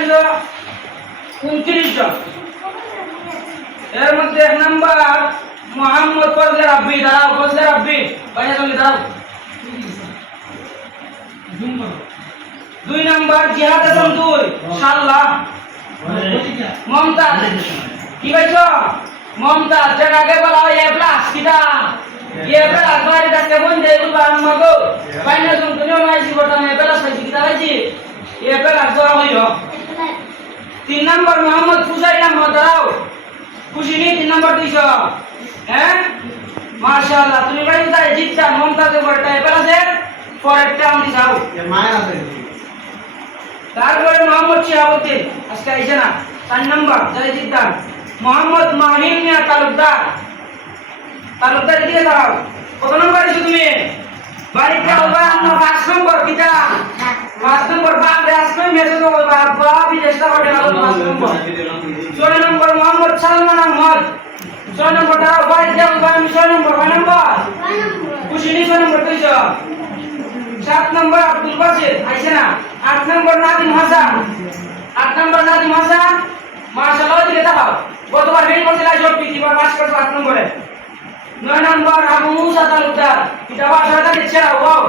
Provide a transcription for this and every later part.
ছিল 29 জন। এর মধ্যে 1 নাম্বার মোহাম্মদ ফজলে রাব্বি, দাঁড়াও ফজলে রাব্বি বাইরে চলে দাঁড়াও। 2 নাম্বার জিহাদ হাসান 2 শাল্লাহ। মমতাজ কি পাইছো? মমতাজ যেন আগে বলা হয় এ প্লাস কিটা এ প্লাস বাইরে কাছে বন্ধ দেই বলবা আমাগো বাইরে তুমি তুমিও নাইছি বর্তমানে এ প্লাস পাইছি কিটা পাইছি এ প্লাস দেওয়া হইল। 3 নাম্বার মোহাম্মদ ফুজাইল আহমদ, দাঁড়াও খুশি নি 3 নাম্বার দিছো? হ্যাঁ মাশাআল্লাহ, তুমি ভাই তাই জিতটা মমতাজের পরটা এ প্লাসের পরেরটা আমি যাও এর মায়ের আছে। তারপরে মোহাম্মদ শিহাবুদ্দিন আজকে আইছে না 4 নাম্বার যাই জিতটা মোহাম্মদ মাহিন মিয়া তালুকদার, তালুকদার দিকে দাঁড়াও। কত নম্বর আইছো তুমি? বাড়িতে হবে আমরা 5 নম্বর কিটা 5 নম্বর বাপরে আজকে মেসেজ হবে বাবা বিদেশটা করে গেল 5 নম্বর। 6 নম্বর মোহাম্মদ সালমান আহমদ, 6 নম্বর দাঁড়াও বাড়িতে হবে আমি 6 নম্বর 5 নম্বর খুশি নি 6 নম্বর দিছো। 7 নম্বর আব্দুল বাসির আইছে না। 8 নম্বর নাদিম হাসান, 8 নম্বর নাদিম হাসান মাশাআল্লাহ দিকে দাও গতবার ফেল করছিল সব এবার পাস করছো 8 নম্বরে। 9 নম্বর আবু মুসা তালুকদার এটা আবার শয়তানি ছেড়া ওয়াও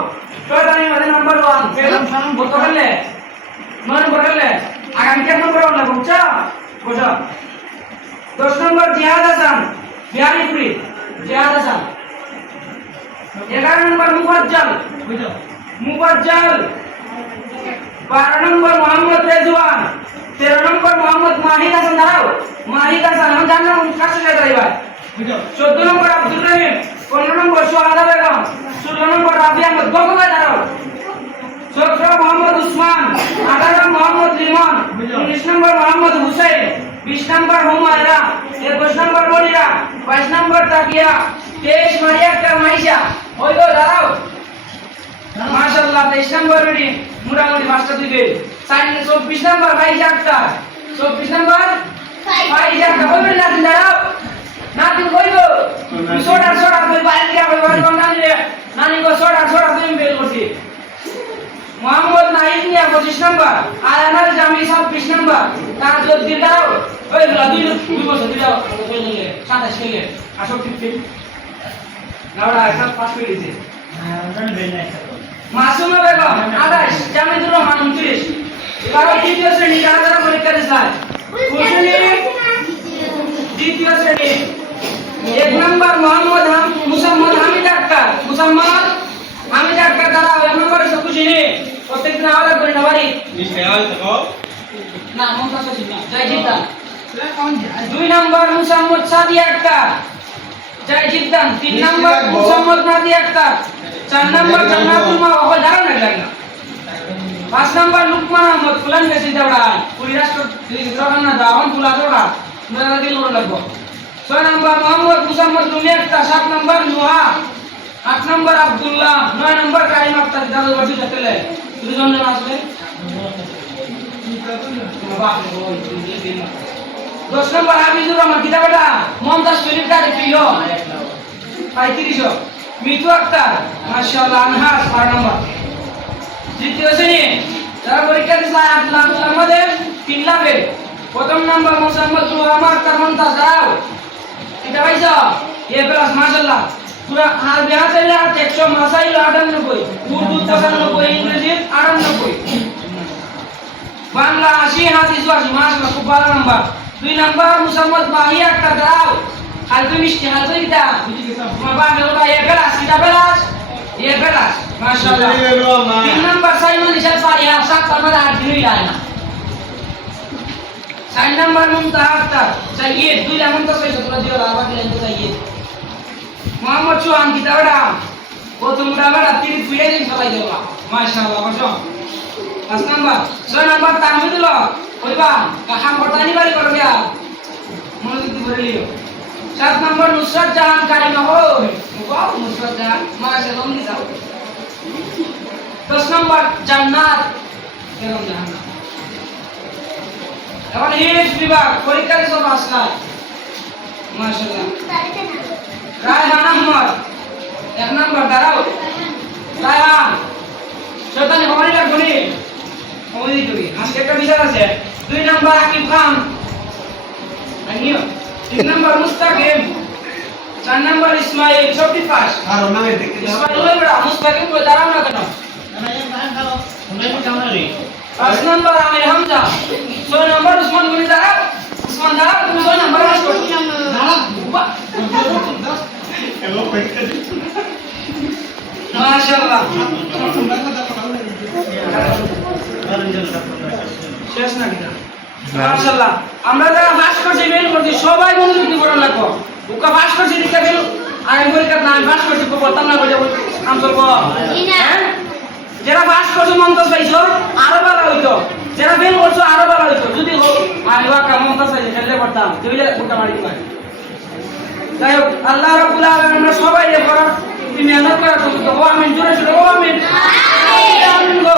শয়তানি মানে নাম্বার 1 ফেল কত করলে 9 নম্বর করলে আগামী কে নম্বর হলো বুঝছো বুঝো। 10 নম্বর জিহাদ হাসান বিহারিপুরি, জিহাদ হাসান। 11 নম্বর মুফাজ্জল বুঝো মুফাজ্জল। 12 নম্বর মোহাম্মদ রেজওয়ান। 13 নম্বর মোহাম্মদ মাহিদ হাসান, দাঁড়াও মাহিদ হাসান আমি জানলাম কাছে যায় ড্রাইভার বুঝো। 14 নম্বর আব্দুল রহিম। 15 নম্বর সোহাদা বেগম। 16 নম্বর রাবি আহমদ গগবা, দাঁড়াও। 17 মোহাম্মদ উসমান। 18 মোহাম্মদ লিমন। 19 নম্বর মোহাম্মদ হুসাইন। 20 নম্বর হুমায়রা। 21 নম্বর মনিরা। 22 নম্বর তাকিয়া। 23 মারিয়া একটা মাইশা ওইগো, দাঁড়াও মাশাআল্লাহ। 23 নম্বর রেডি মোটামুটি পাঁচটা দিবে। 24 নম্বর ভাইজা একটা। 24 নম্বর ভাইজা একটা বলবেন না দাঁড়াও না তুমি কইগো সোডা সোডা তুই বাইরে গিয়া বলবা কোন নানি রে নানি গো সোডা সোডা তুমি বেল করছি। মোহাম্মদ নাইম মিয়া 25 নম্বর। আর আমার জামি 26 নম্বর। তার জোর দিন দাও ওই দুই বছর দিলাও কই নিলে 27 খেলে আসো ঠিক নাওড়া একটা পাস করে দিয়েছে। হ্যাঁ জানি বেল নাই মাসুমা বেগম 28, জামিদুর রহমান 29। এবার দ্বিতীয় শ্রেণী যারা যারা পরীক্ষা দিয়েছে কুশলী দ্বিতীয় শ্রেণী 1 নম্বর মোহাম্মদ মুসাম্মদ হামিদ আক্তার, মুসাম্মদ হামিদ আক্তার দ্বারা 1 নম্বরে কুশলী প্রত্যেকদিন আওয়াজ করে না বাড়ি না মমতাজ না জয় জিদ্দান। 2 নম্বর মুসাম্মদ সাদিয়া আক্তার, জয় জিদ্দান। 3 নম্বর মুসাম্মদ নাদি আক্তার। 4 নম্বর জান্নাতুল মা ওই দাঁড়াও না লাগনা। 5 নম্বর লুকমান আহমদ ফুলান গেছে দেওড়া পুরি রাষ্ট্র গ্রহণ না দাওন ফুলা দেওড়া মেরা দিল লাগবো। 6 নম্বর মোহাম্মদ মুসাম্মদ রুমি আক্তার। 7 নম্বর নুহা। 8 নম্বর আব্দুল্লাহ। 9 নম্বর কারিম আক্তার। দাদু বাড়ি যেতেলে দুজন জন আসবে। 10 নম্বর হাফিজুর রহমান কিতাবটা মমতাজ শরীফ কারে প্রিয় 35। মিতু আক্তার মাশাআল্লাহ আনহাস 12 নম্বর। তৃতীয় শ্রেণী যারা পরীক্ষা দিয়েছে আমাদের 3 লাভে। প্রথম নম্বর মোহাম্মদ রুহামা আক্তার মমতাজ, দাঁড়াও এটা পাইছো এ প্লাস মাশাআল্লাহ। পুরো আরবি হাসাইলে 100, মাসাইল 98, উর্দু 95, ইংরেজি 98, বাংলা 80, হাদিস 80 মাশাআল্লাহ খুব ভালো নাম্বার। 2 নম্বর মুসাম্মদ মাহি আক্তার, দাঁড়াও হালকা মিষ্টি হালকা দিতা বাবা মেলা এ প্লাস কিটা প্লাস এ প্লাস মাশাআল্লাহ। 3 নম্বর সাইমন ইশাল পারিয়া 7 নম্বর 8 দিনই যায় না। 4 নম্বর মুমতাজ আক্তার চাইয়ে 2 এমন তো সইছো তোরা দিও আবার দিলেন তো চাইয়ে। মোহাম্মদ চৌহান কিতাবটা প্রথম ডাবড়া 30 ফুলে দিন ফলাই দেবা মাশাআল্লাহ বসো। 5 নম্বর 6 নম্বর তাহমিদুল্লাহ কইবা কাহাম করতানি বাড়ি করো গিয়া মনোযোগ দি করে লিও। 7 নম্বর নুসরাত জাহান কারিমা ওই বাহ নুসরাত জাহান মাশাআল্লাহ লম্বি যাও। 10 নম্বর জান্নাত এরকম জাহান্নাম। এখন হিফজ বিভাগ পরীক্ষার সব আসলা মাশাআল্লাহ। রায়হান আহমদ 1 নম্বর, দাঁড়াও রায়হান শয়তানি হমারি লাগবনি হমারি করি আজকে একটা বিচার আছে নাম্বার আকিব খান আনিও 3 নাম্বার মুস্তাকিম 4 নাম্বার ইসমাইল সবটি পাস আর নামে দেখতে দাও ইসমাইল ওই বড় মুস্তাকিম কই দাঁড়াও না কেন 5 নাম্বার আমির হামজা 6 নাম্বার উসমান গনি দাঁড়াও উসমান দাঁড়াও তুমি 6 নাম্বার পাস করো দাঁড়াও হ্যালো পরীক্ষা দিচ্ছ মাশাআল্লাহ শেষ না কিনা মাশাআল্লাহ আমরা যারা পাস করছি মেন করছি সবাই মনোযোগ দিয়ে পড়া লাগবে ওকা পাস করছি দিকে ফেল আর আমি পরীক্ষা না পাস করছি বলতাম না বলে কাম করব হ্যাঁ যারা পাস করছো মন্তস পাইছো আরো ভালো হইতো যারা ফেল করছো আরো ভালো হইতো যদি আমি ওকা মন্তস পাইছি ফেললে পড়তাম তুইলে ওটা মারি দিবাই যাই হোক আল্লাহ রাব্বুল আলামিন আমরা সবাই এ করার মেহনত করার সুযোগ দেবো আমিন জোরে জোরে ও আমিন আমিন গো